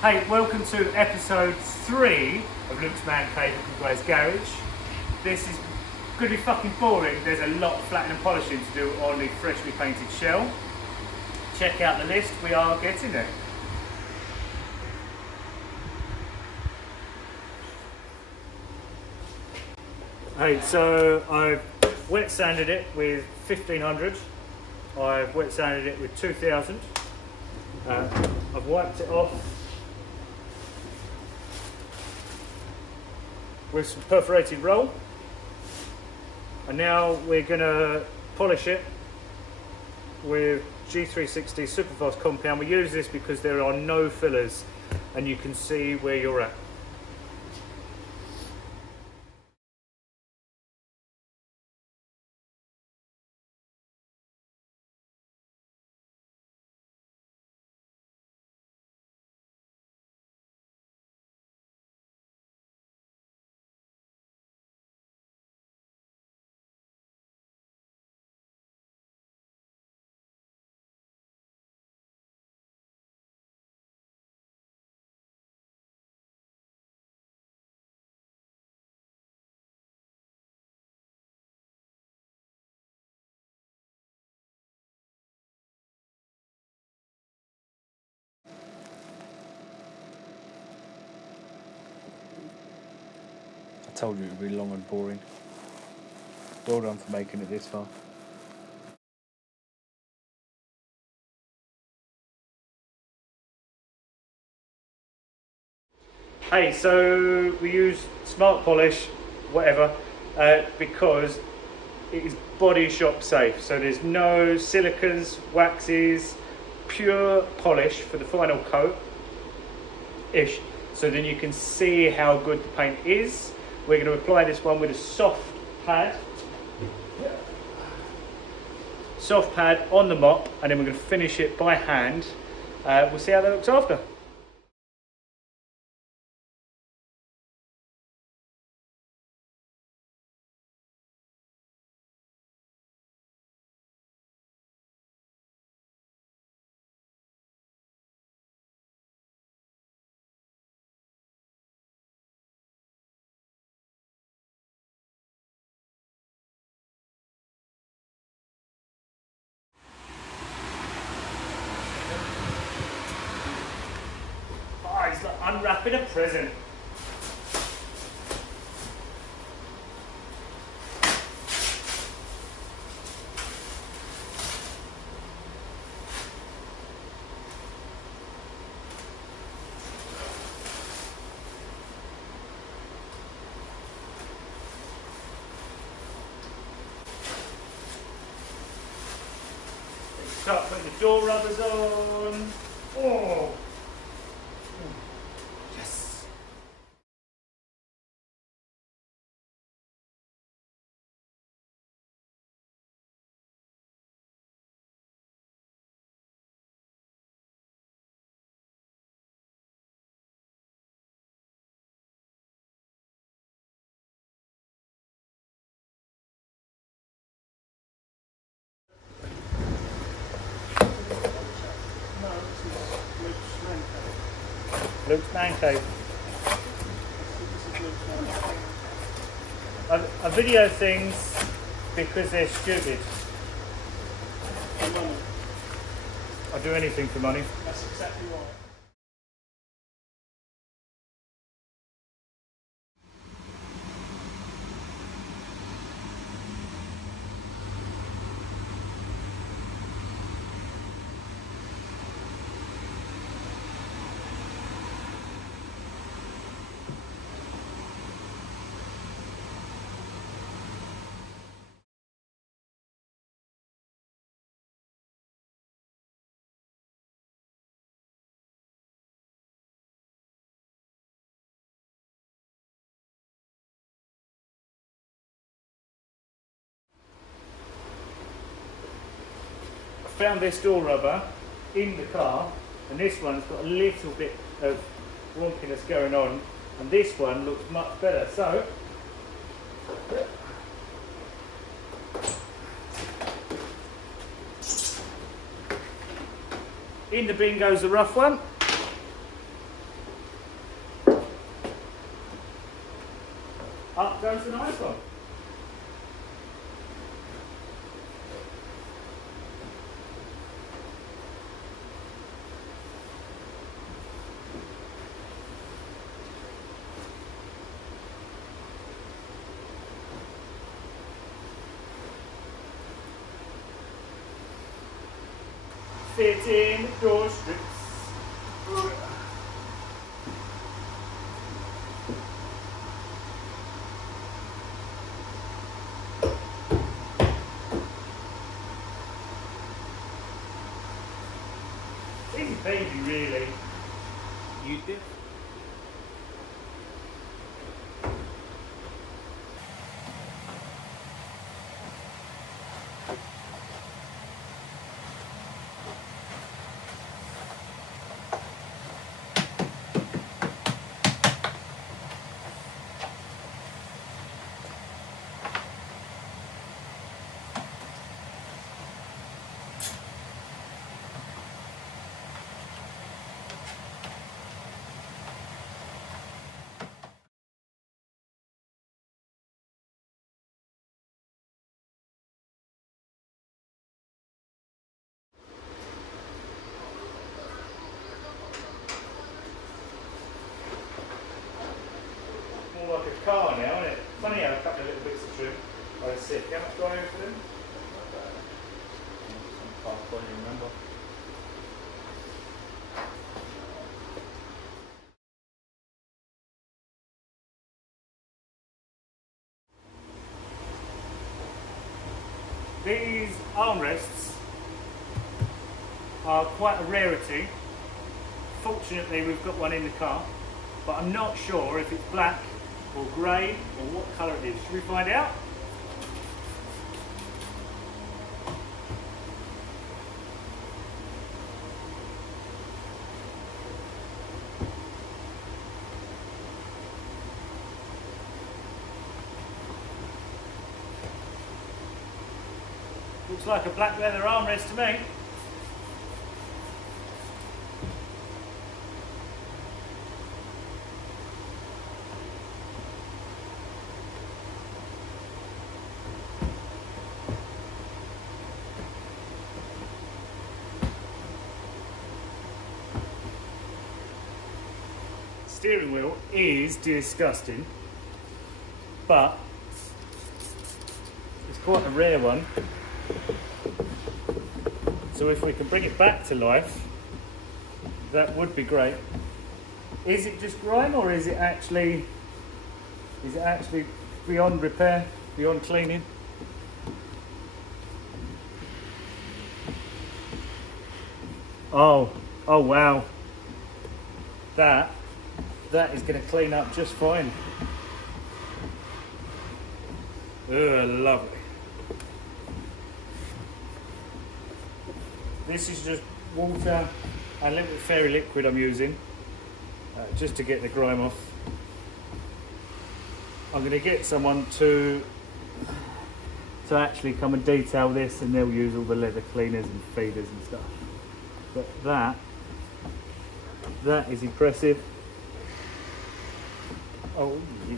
Hey, welcome to episode 3 of Luke's Man Cave at Guy's Garage. This is going to be fucking boring. There's a lot of flattening and polishing to do on the freshly painted shell. Check out the list, we are getting there. Hey, so I've wet sanded it with 1500. I've wet sanded it with 2000. I've wiped it off with some perforated roll, and now we're going to polish it with G360 superfast compound. We use this because there are no fillers and you can see where you're at. I told you it would be long and boring. Well done for making it this far. Hey, so we use smart polish, whatever, because it is body shop safe. So there's no silicas, waxes, pure polish for the final coat-ish. So then you can see how good the paint is. We're going to apply this one with a soft pad. Soft pad on the mop, and then we're going to finish it by hand. We'll see how that looks after. Oh, he's like unwrapping a present. Start putting the door rubbers on. Oh! Yes! Luke's Man Cave. I video things because they're stupid. I'll do anything for money. That's exactly right. Found this door rubber in the car, and this one's got a little bit of wonkiness going on, and this one looks much better. So in the bin goes the rough one. Up goes the nice one. Fitting door strips. Easy baby, really. You did. More like a car now, isn't it? Funny how a couple of little bits of trim are sick. How much do I owe for them? Can't quite remember. These armrests are quite a rarity. Fortunately, we've got one in the car, but I'm not sure if it's black or grey or what colour it is. Should we find out? Looks like a black leather armrest to me. Steering wheel is disgusting, but it's quite a rare one. So if we can bring it back to life, that would be great. Is it just grime, or is it actually beyond repair, beyond cleaning? Oh wow. That is going to clean up just fine. Lovely. This is just water and a little bit of fairy liquid I'm using just to get the grime off. I'm going to get someone to actually come and detail this, and they'll use all the leather cleaners and feeders and stuff. But that is impressive. Oh, yeah.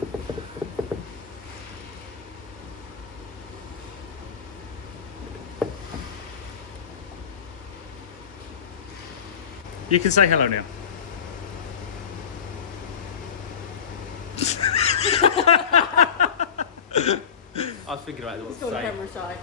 You can say hello now. I was thinking about what Let's to go say. camera side.